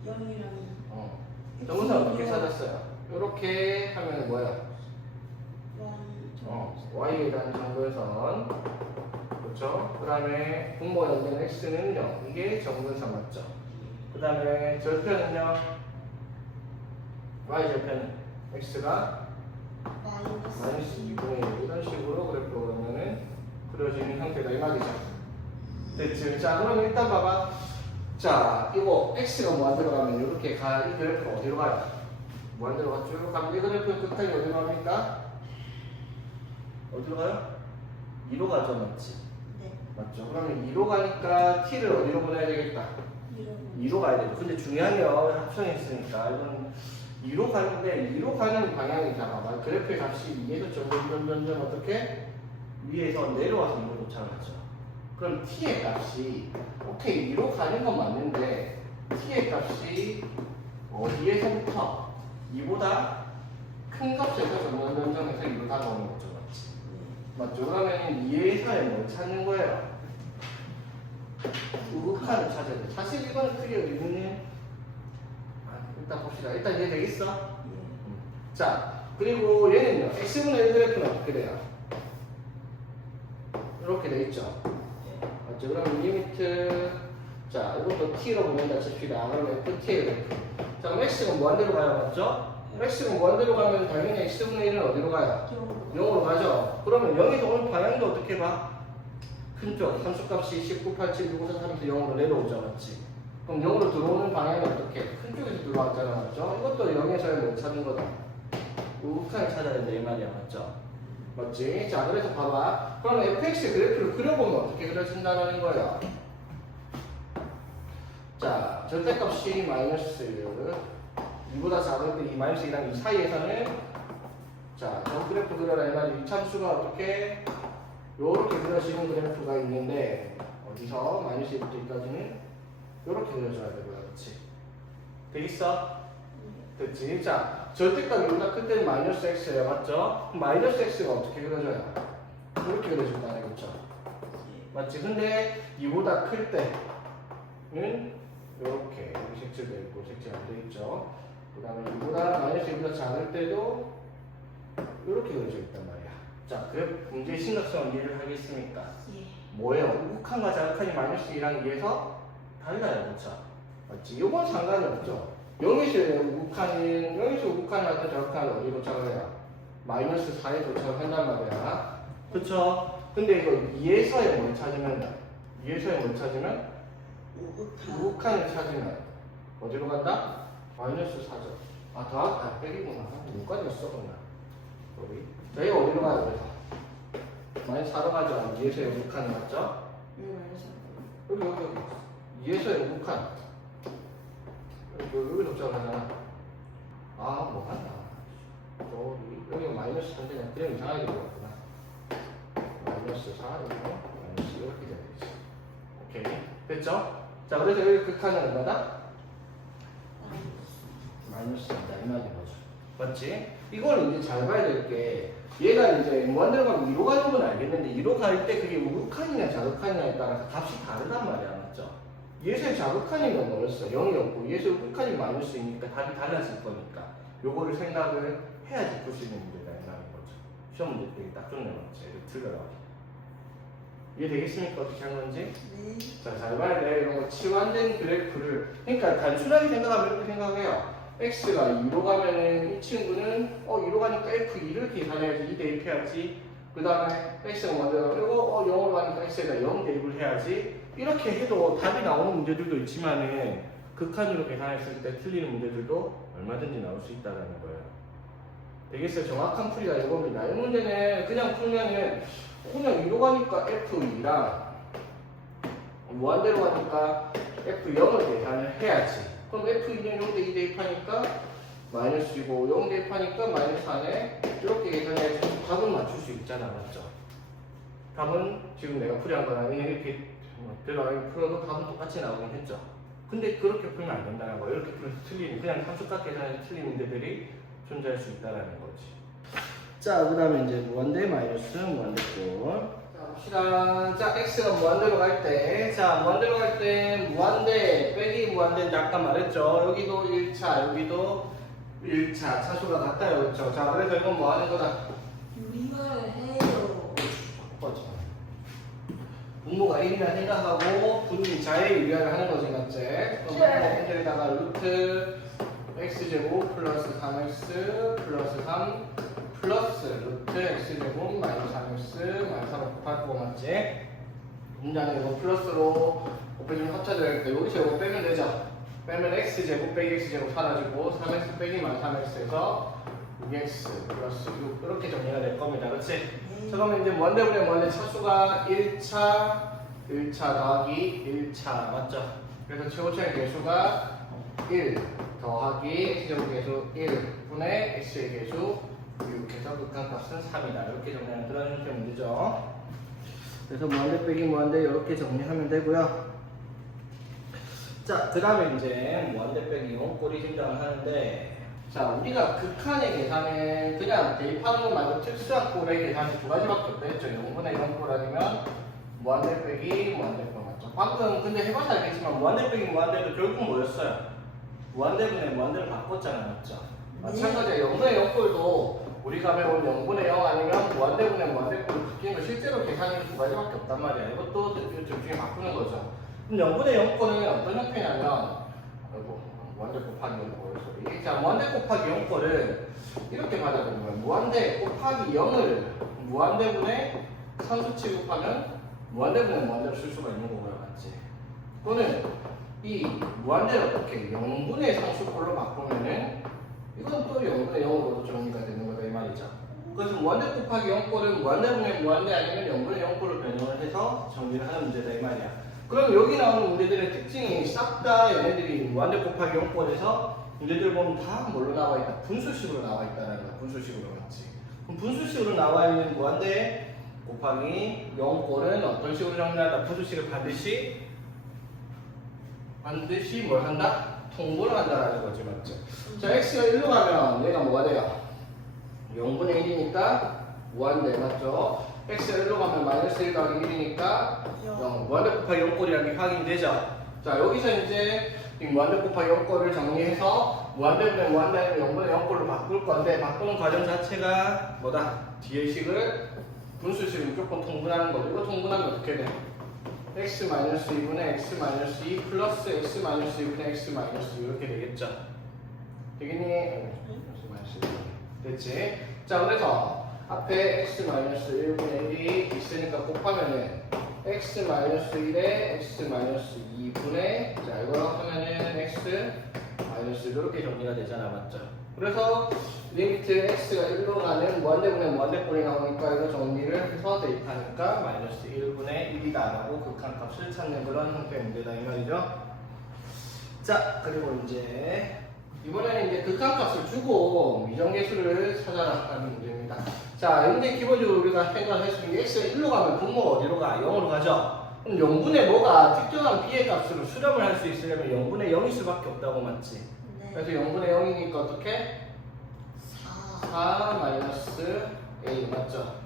0이랑 정문선 어떻게 찾았어요? 이렇게 하면 뭐야? y에 대한 정근선. 그렇죠? 그 다음에 분모 연된 x는 0. 이게 정근선 맞죠? 그 다음에 절편은요? y 절편은 x가 마이너스 2분의 1 이런 식으로 그래프가 그러면은 그려지는 형태다 이 말이죠. 됐지? 자 그럼 일단 봐봐. 자 이거 x가 무한대로 가면 이렇게 가 이 그래프가 어디로 가요? 무한대로 가 쭉 가면 이 그래프의 끝까지 어디로 갑니까? 어디로 가요? 2로 가죠 맞지? 네. 맞죠? 그러면 2로 가니까 t를 어디로 보내야 되겠다? 2로 가야 되죠. 근데 중요한 게 합성했으니까 이건 2로 가는데 2로 가는 방향이 잠깐만 그래프의 값이 2에서 점점 어떻게 위에서 내려와서 2로 도착을 하죠. 그럼 t의 값이 오케이 2로 가는 건 맞는데 t의 값이 어디에서부터 2보다 큰 값에서 점점 해서 2로 다가오는 거죠 맞지? 맞죠? 그러면 2에서의 뭘 찾는 거예요? 우극한을 찾아야 돼. 사실 이거는 크게 의미는 일단 봅시다. 일단 이해 되겠어? 자, 그리고 얘는요. x분의 1 그래프는 어떻게 돼요? 이렇게 돼 있죠. 맞죠? 그럼 리미트 자, 이것도 t로 보낸다 칩시다. 그럼 ft의 그래프. 자, 그럼 x가 무한대로 가요. 맞죠? x가 무한대로 가면 당연히 x분의 1은 어디로 가요? 0으로 가죠. 그러면 0에서 오는 방향도 어떻게 봐? 큰쪽 함수값이 19, 87, 65, 4, 0으로 내려오죠. 맞지? 그럼 0으로 들어오는 방향이 어떻게? 큰 쪽에서 들어왔잖아. 맞죠? 이것도 0에서의 뭘 찾는 거다? 우극한을 찾아야 된다. 이 말이야. 맞죠? 맞지? 자, 그래서 봐봐. 그럼 fx의 그래프를 그려보면 어떻게 그려진다는 거예요? 자, 절대값이 마이너스 2보다 작을 때 이 마이너스 2랑 2 사이에서는 자, 저 그래프 그려라. 이 말이 이참수가 어떻게 요렇게 그려지는 그래프가 있는데 어디서 마이너스 1부터 2까지는 요렇게 그려줘야 되고요. 그렇지? 되겠어? 됐지? 자, 절대값이 2보다 클 때는 마이너스 x예요. 맞죠? 그럼 마이너스 x가 어떻게 그려져요? 이렇게 그려준다는 거죠. 맞지? 근데 2보다 클 때는 이렇게 여기 색칠되어 있고 색칠 안 되어 있죠. 그 다음에 2보다 마이너스 2보다 작을 때도 이렇게 그려져 있단 말이야. 자, 그래 문제의 심각성을 이해를 하겠습니까? 예. 뭐예요? 우극한과 자극한이 마이너스 2랑 2에서 달라요. 그렇죠? 맞지? 이건 상관이 없죠. 0에서 우극한이 하든 자극한이 어디로 도착을 해요? 마이너스 4에 도착을 한단 말이야. 그쵸? 근데 이거 2에서의 뭘 찾으면 우극한을 찾으면 어디로 간다? 마이너스 4죠. 아, 빼기구나. 여기까지였어, 그러면. 여기. 자, 이거 어디로 가야 돼? 마이너스 4로 가죠. 2에서 영국한 맞죠? 네, 마이너스 여기. 2에서 영국한. 여기 접착을 하잖아. 아, 뭐 한다. 여기 마이너스 3인데 그냥 이상하게 들어갔구나. 마이너스 4, 마이너스 이렇게 되겠지. 오케이. 됐죠? 자, 그래서 여기 극한은 얼마다? 마이너스입니다. 이 말인 거죠. 맞지? 이걸 이제 잘 봐야 될 게, 얘가 이제 무한대로 가면 2로 가는 건 알겠는데, 2로 갈 때 그게 우극한이냐 자극한이냐에 따라서 값이 다르단 말이야. 맞죠? 얘에서의 자극한이면 뭐였어? 0이었고, 얘에서 우극한이 마이너스이니까 답이 달라질 거니까, 요거를 생각을 해야지 풀 수 있는 문제가 있다는 거죠. 시험 문제 되게 딱 좋네, 맞지? 이렇게 틀려라고. 이해되겠습니까? 어떻게 한 건지? 네. 자, 잘 봐야 돼. 이런 거 치환된 그래프를. 그러니까 단순하게 생각하면 이렇게 생각해요. x가 2로 가면은 이 친구는 2로 가니까 f2를 계산해야지. 2 대입해야지. 그 다음에 x가 먼저 그리고 0으로 가니까 x에다 0 대입을 해야지. 이렇게 해도 답이 나오는 문제들도 있지만은 극한으로 계산했을 때 틀리는 문제들도 얼마든지 나올 수 있다는 거예요. 되겠어요? 정확한 풀이가 이겁니다. 이 문제는 그냥 풀면은 그냥 2로 가니까 f2랑 무한대로 가니까 f0을 계산을 해야지. 그럼 f2는 0 대 2 대입하니까 마이너스이고 0 대입하니까 마이너스 안에 이렇게 계산해야지 답은 맞출 수 있잖아. 맞죠? 답은 지금 내가 풀이한 건 아니에요. 이렇게 들어가게 풀어도 답은 똑같이 나오긴 했죠. 근데 그렇게 풀면 안 된다는 거예요. 이렇게 풀어서 틀리는 그냥 함수값 계산해서 틀린 문제들이 존재할 수 있다는 거지. 자, 그 다음에 이제 무한대 마이너스 무한대꼴. 자, 봅시다. 자, x가 무한대로 갈 때. 자, 무한대로 갈 때 무한대 빼기 무한대인데 아까 말했죠. 여기도 1차, 여기도 1차. 차수가 같아요. 그렇죠? 자, 그래서 이건 뭐 하는 거다? 유리화를 해요. 바꿔줘. 분모가 1이라 생각하고 분위 자의 유리화를 하는 거지, 맞지? 그럼 애들에다가 루트 x제곱 플러스 3x 플러스 3 플러스 루트 x제곱 마이너스 3x 마이너스 3을 곱할 거 맞지? 문장은 이거 플러스로 곱해주면 합쳐져야겠다. 여기서 이거 빼면 되죠? 빼면 x제곱 빼기 x제곱 사라지고 3x 빼기 마이너스 3x에서 6x 플러스 6 이렇게 정리가 될 겁니다. 그렇지? 자, 그러면 이제 무한대분의 무한대 차수가 1차 더하기 1차 맞죠? 그래서 최고차의 개수가 1 더하기 x제곱 개수 1분의 x의 개수 6해서 극한값은 3이다. 이렇게 정리하는 그런 형태의 문제죠. 그래서 무한대 빼기 무한대 이렇게 정리하면 되고요. 자, 그 다음에 이제 무한대 빼기 원꼴이 등장을 하는데, 자, 우리가 극한의 계산에 그냥 대입하는 것 말고 특수한 꼴의 계산이 두 가지밖에 없다 했죠. 0분의 0꼴 아니면 무한대 빼기 무한대꼴 맞죠? 방금 근데 해봐서 알겠지만 무한대 빼기 무한대도 결국 뭐였어요? 무한대분의 무한대를 바꿨잖아, 맞죠? 마찬가지야. 0분의 0꼴도 우리가 배운 0분의 0 아니면 무한대분의 무한대꼴로 바뀌는 거 실제로 계산이 두 가지밖에 없단 말이야. 이것도 둘 중에 바꾸는 거죠. 그럼 0분의 0꼴은 어떤 형태냐면, 아이고, 무한대 곱하기 0꼴 소리. 자, 무한대 곱하기 0꼴은 이렇게 받아들이는 거야. 무한대 곱하기 0을 무한대분의 상수 취급하면 무한대분의 무한대로 쓸 수가 있는 거고요, 맞지? 또는 이 무한대를 어떻게 0분의 상수꼴로 바꾸면은 이건 또 0분의 0으로도 정리가 되는 거다 이 말이죠. 그래서 무한대 곱하기 0꼴은 무한대분의 무한대 아니면 0분의 0꼴로 변형을 해서 정리를 하는 문제다 이 말이야. 그럼 여기 나오는 문제들의 특징이 싹 다 얘네들이 무한대 곱하기 0꼴에서 문제들 보면 다 뭘로 나와 있다? 분수식으로 나와 있다는 거야. 분수식으로 맞지? 그럼 분수식으로 나와 있는 무한대 곱하기 0꼴은 어떤 식으로 정리한다? 분수식을 반드시 뭘 한다? 통분을 한다라는 거지, 맞죠? 자, x가 1로 가면 얘가 뭐가 돼요? 0분의 1이니까 무한대, 맞죠? x가 1로 가면 마이너스 1 더하기 1이니까 0. 무한대 곱하기 0꼴이라는 게 확인되죠? 자, 여기서 이제 이 무한대 곱하기 0꼴을 정리해서 무한대분의 무한대 아니면 0분의 0꼴로 바꿀 건데 바꾸는 과정 자체가 뭐다? 뒤의 식을 분수식을 무조건 통분하는 거죠. 이거 통분하면 어떻게 돼? x-2분의 x-2 플러스 x-2분의 x-2 이렇게 되겠죠? 되겠니? 됐지? 자, 그래서 앞에 x-1분의 1이 있으니까 곱하면은 x-1에 x-2분의 자 이거 하면은 x 마이너스 이렇게 정리가 되잖아 맞죠? 그래서 리미트 x가 1로 가는 무한대분의 무한대꼴이 나오니까 이거 정리를 해서 대입하니까 마이너스 1분의 1이다 라고 극한값을 찾는 그런 형태의 문제다 이 말이죠. 자 그리고 이제 이번에는 이제 극한값을 주고 미정계수를 찾아라 하는 문제입니다. 자 근데 기본적으로 우리가 생각할 수 있는 게 x가 1로 가면 분모가 어디로 가? 0으로 가죠? 그럼 0분의 뭐가 특정한 b의 값으로 수렴을 할 수 있으려면 0분의 0일 수밖에 없다고 맞지? 네. 그래서 0분의 0이니까 어떻게? 4 마이너스 a 맞죠?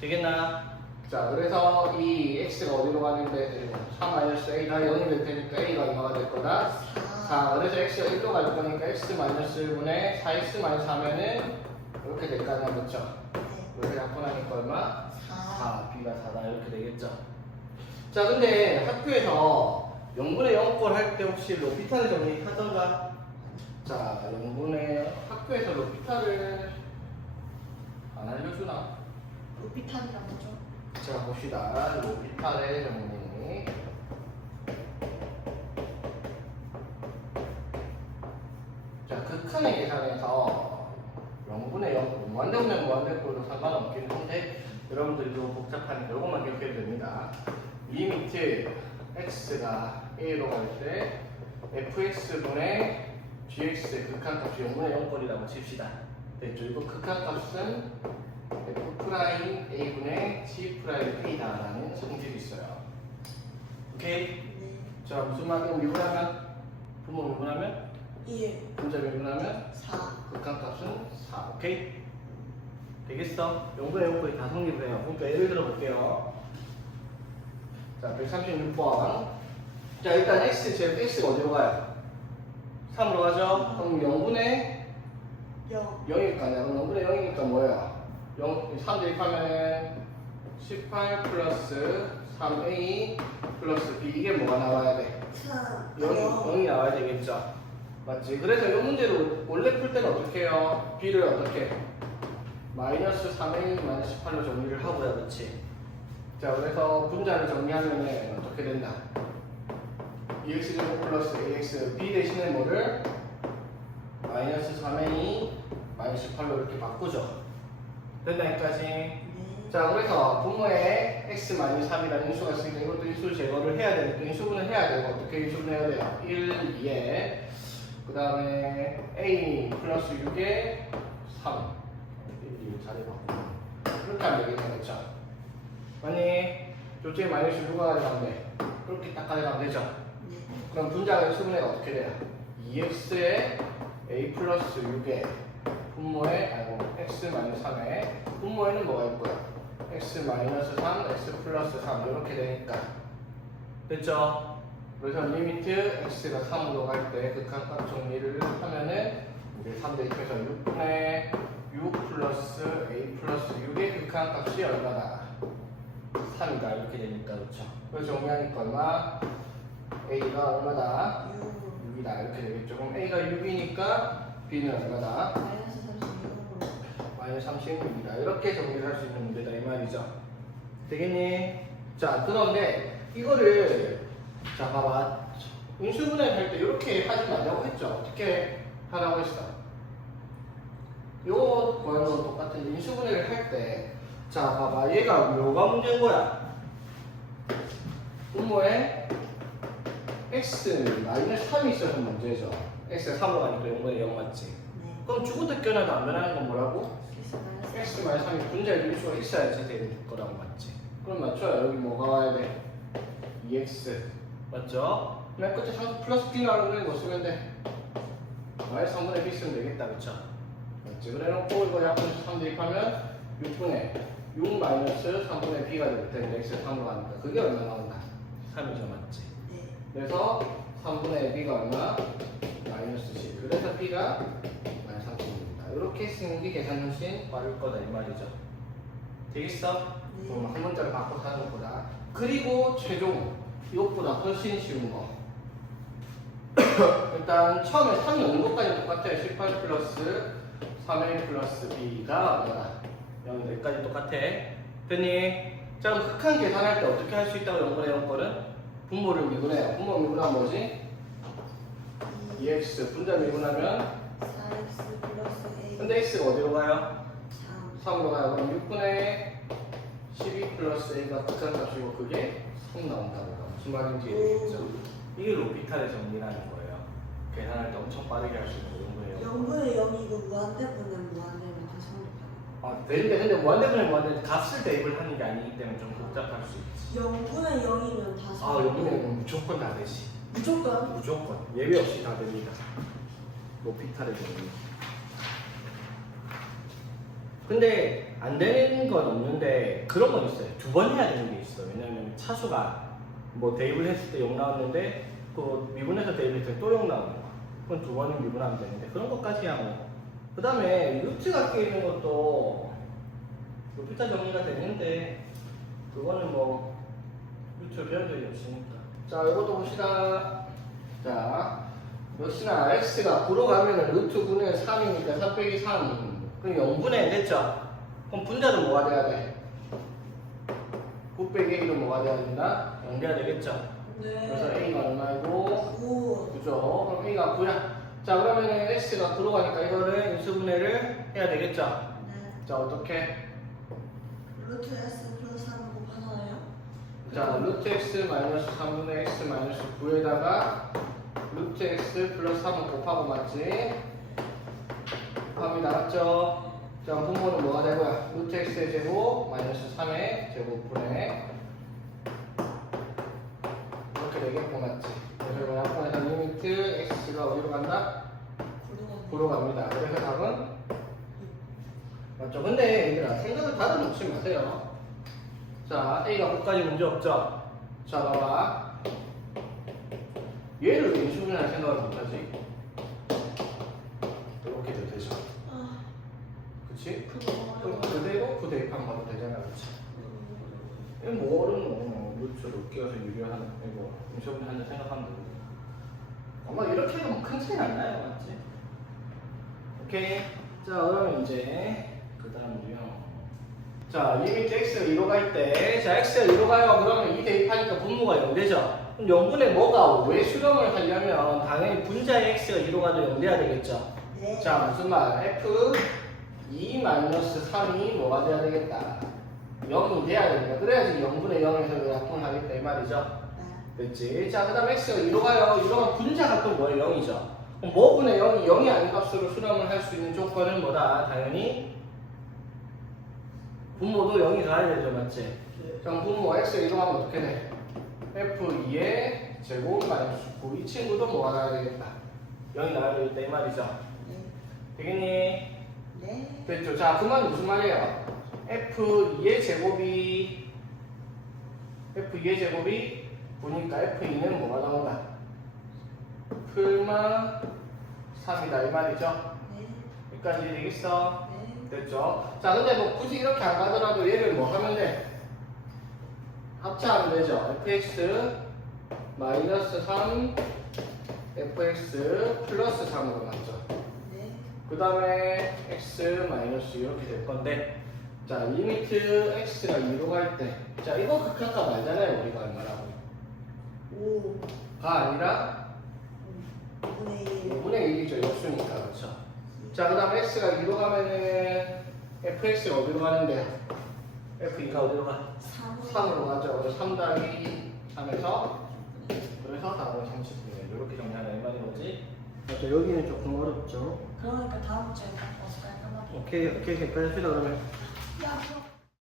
되겠나? 자 그래서 이 x가 어디로 가는데 4 마이너스 a가 0이 될 테니까 a가 얼마가 될 거다? 4 그래서 x가 1로 갈 거니까 x 마이너스 1분의 4x 마이너스 하면은 이렇게 될 거 아니야 그렇죠? 이렇게 갖고 나니까 얼마? 4 b가 4다 이렇게 되겠죠? 자 근데 학교에서 0분의 0꼴 할 때 혹시 로피탈 정리하던가? 자 0분의 학교에서 로피탈을 안 알려주나? 루피탄이란 뭐죠? 자 봅시다 로피탈의 정리 자 극한의 계산에서 0분의 0 무한대분의 무한대꼴도 상관없긴 한데 여러분들도 복잡하니까 이것만 기억해도 됩니다. 리미트 x가 a로 갈 때 fx분의 gx의 극한값이 0분의 0꼴이라고 칩시다. 됐죠? 이거 극한값은 f' a분의 g' a다라는 성질이 있어요. 오케이? 네. 자 무슨 말이야? 미분하면 분모 미분하면 1, 분자 미분하면 4. 극한값은 4. 오케이? 되겠어? 0분의 0꼴이 다 성립을 해요. 그러니까 예를 들어 볼게요. 자 136번 자 일단 x 제곱 x가 어디로 가요? 3으로 가죠? 그럼 0분의 0. 0일 거 아니야? 그럼 0분의 0이니까 뭐예요? 3 대입하면 18 플러스 3a 플러스 b 이게 뭐가 나와야 돼? 0이 나와야 되겠죠? 맞지? 그래서 이 문제를 원래 풀 때는 어떻게 해요? b를 어떻게? 마이너스 3a 마이너스 18로 정리를 하고요 그렇지? 자 그래서 분자를 정리하면 어떻게 된다? 2x 플러스 ax b 대신에 뭐를? 마이너스 3a 마이너스 18로 이렇게 바꾸죠. 된다 여기까지. 네. 자 그래서 분모에 x 마이너스 3이라는 인수가 있으니까 이것도 인수 제거를 해야 되니까 인수분을 해야 되고 어떻게 인수분 해야 돼요? 1, 2에 그 다음에 a 플러스 6에 3 1, 2 자리 바꾸고 그렇게 하면 되겠네 그렇죠? 아니 저쪽에 마이너스 누가 가져가면 돼? 그렇게 딱 가져가면 되죠? 네. 그럼 분자의 수분해가 어떻게 돼요? 2x에 a 플러스 6에 분모에 아이고 x 마이너스 3에 분모에는 뭐가 있고요? x 마이너스 3, x 플러스 3 이렇게 되니까 됐죠? 그래서 리미트 x가 3으로 갈 때 극한값 정리를 하면은 이제 3 대입해서 6분의 6 플러스 a 플러스 6의 극한값이 얼마다? 3이다 이렇게 되니까 그렇죠? 그래서 정리하니까 얼마? a가 얼마다? 6. 6이다 이렇게 되겠죠? 그럼 a가 6이니까 b는 얼마다? 마이너스 36으로. 마이너스 36이다 이렇게 정리를 할 수 있는 문제다 이 말이죠. 되겠니? 자 그런데 이거를 자 봐봐 인수분해 할 때 이렇게 하지 말라고 했죠. 어떻게 하라고 했어? 요거 거랑 똑같은 인수분해를 할 때 자 봐봐 얘가 뭐가 문제인 거야? 분모에 x 마이너스 3이 있어서 문제죠. x가 3으로 가니까 0분의 0 맞지? 네. 그럼 죽어도 깨어나도 안 변하는 건 뭐라고? x 마이너스 x 마이너스 3이 분자의 일수가 있어야지 되는 거라고 맞지? 그럼 맞죠? 여기 뭐가 와야 돼? 2x 맞죠? 맨 끝에 3 플러스 b 나오는 거 쓰면 돼. 마이너스 3분의 b 쓰면 되겠다 그쵸? 맞지? 그래 놓고 이거 약분해서 3 대입하면 6분의 6 마이너스 3분의 b가 될 텐데 x가 3으로 가니까 그게 얼마 나온다? 3이죠 맞지? 네. 그래서 3분의 b가 얼마? 마이너스 10 그래서 b가 마이너스 30입니다 이렇게 쓰는 게 계산 훨씬 빠를 거다 이 말이죠. 되겠어? 네. 한 문자를 바꿔 사는 것보다 그리고 최종 이것보다 훨씬 쉬운 거 일단 처음에 3이 오는 것까지 똑같아요. 18 플러스 3a 플러스 b가 얼마나 0 여기까지 똑같아 됐니? 자, 그럼 극한 계산할 때 어떻게 할 수 있다고 0분의 0거는? 분모를 미분해요. 분모 미분하면 뭐지? 2x 분자 미분하면 4x 플러스 a. 근데 x가 어디로 가요? 3. 3으로 가요. 그럼 6분의 12 플러스 a가 극한값이고 그게 3 나온다는 거. 무슨 말인지 이해되겠죠? 이게 로피탈의 정리라는 거예요. 계산할 때 엄청 빠르게 할 수 있는 거예요. 0분의 0이고 무한대분은 무한대면 다 성립하는. 아, 되는데 근데 무한대분의 무한대 값을 대입을 하는 게 아니기 때문에 좀 복잡할 수 있지. 0분의 0이면 다 아, 여기는 무조건 다 되지. 무조건. 무조건 예외 없이 다 됩니다. 로피탈의 정리. 근데 안 되는 건 없는데 그런 건 있어요. 두 번 해야 되는 게 있어. 왜냐면 차수가 뭐 대입을 했을 때 0 나왔는데 그 미분해서 대입했을 때 또 0 나오는 거야. 그건 두 번은 미분하면 되는데 그런 것까지야 뭐. 그 다음에 루트가 끼는 것도 로피탈 정리가 되는데 그거는 뭐 루트를 배운 적이 없으니까. 자, 이것도 봅시다. 자, 역시나 x가 9로 가면은 루트 9는 3이니까 4 빼기 3. 그럼 0분의 됐죠? 그럼 분자도 뭐가 돼야 돼? 9 빼기 1은 뭐가 돼야 된다? 0 돼야 되겠죠? 그래서 네. a가 얼마이고? 9. 그죠? 그럼 a가 9야. 자, 그러면은 x가 9로 가니까 이거를 인수분해를 해야 되겠죠? 네. 자, 어떻게? 루트 s 플러스 3을 곱하잖아요. 자, 루트 x 마이너스 3분의 x 마이너스 9에다가 루트 x 플러스 3을 곱하고 맞지? 곱합니다. 맞죠? 자, 분모는 뭐가 되고요? 루트 x의 제곱 마이너스 3의 제곱분의 이렇게 되겠고 맞지? 그래서 이거 약분해서 리미트 x가 어디로 간다? 9로 갑니다. 그래서 답은? 맞죠? 근데 얘들아 생각을 다들 놓지 마세요. 자, a가 9까지 문제 없죠? 자, 봐봐. 얘를 왜 인수분해할 생각을 못하지? 이렇게 돼도 되죠. 아, 그치? 그거 그럼 어려워. 그대로 그 대입하면 바로 되잖아, 그치? 이거 뭐 어려운 거, 루트로 끼워서 유리하는, 이거 인수분해 한다 생각하면 되고. 아마 이렇게 하면 큰 차이 안 나요, 맞지? 오케이. 자, 그럼 이제 그 다음으로요. 자, 리미트 x가 2로 갈 때, 자, x가 2로 가요. 그러면 2 대입하니까 분모가 0 되죠? 그럼 0분의 뭐가 왜 수렴을 하려면 당연히 분자의 x가 2로 가도 0 돼야 되겠죠? 네. 자, 무슨 말? f 2 마이너스 3이 뭐가 돼야 되겠다? 0이 돼야 됩니다. 그래야지 0분의 0에서 약분을 하겠다 이 말이죠? 네. 됐지? 자, 그 다음 x가 2로 가요. 이러면 분자가 또 뭐예요? 0이죠? 그럼 뭐분의 0이 0이 아닌 값으로 수렴을 할 수 있는 조건은 뭐다? 당연히 분모도 0이 가야 되죠, 맞지? 그럼 분모 x가 2로 가면 어떻게 돼? f2의 제곱 마이너스 9. 이 친구도 뭐가 나야 되겠다? 0이 나야 되겠다 이 말이죠? 네. 되겠니? 네. 됐죠? 자, 그 말은 무슨 말이에요? f2의 제곱이 보니까 f2는 뭐가 나온다? 풀마 3이다 이 말이죠? 네. 여기까지 되겠어? 네. 됐죠? 자, 근데 뭐 굳이 이렇게 안 가더라도 얘를 뭐 하면 돼? 합체하면 되죠? fx 마이너스 3 fx 플러스 3으로 맞죠? 네. 그 다음에 x 마이너스 이렇게 될 건데 자, 리미트 x가 2로 갈 때 자, 이거 극한값 알잖아요 우리가 얼마라고 5. 가 아니라 5분의 1. 5분의 1이죠 역수니까 그렇죠? 자, 그 다음 x가 2로 가면은 fx가 어디로 가는데요? f2가 어디로 가? 3으로 가죠. 그래서 3 더하기 3에서 그래서 답은 30분이에요. 이렇게 정리하는 말이 뭐지? 맞죠. 여기는 조금 어렵죠. 그러니까 다음 주에 바꿔서 깔끔하게. 오케이, 여기까지 합시다 그러면. 야,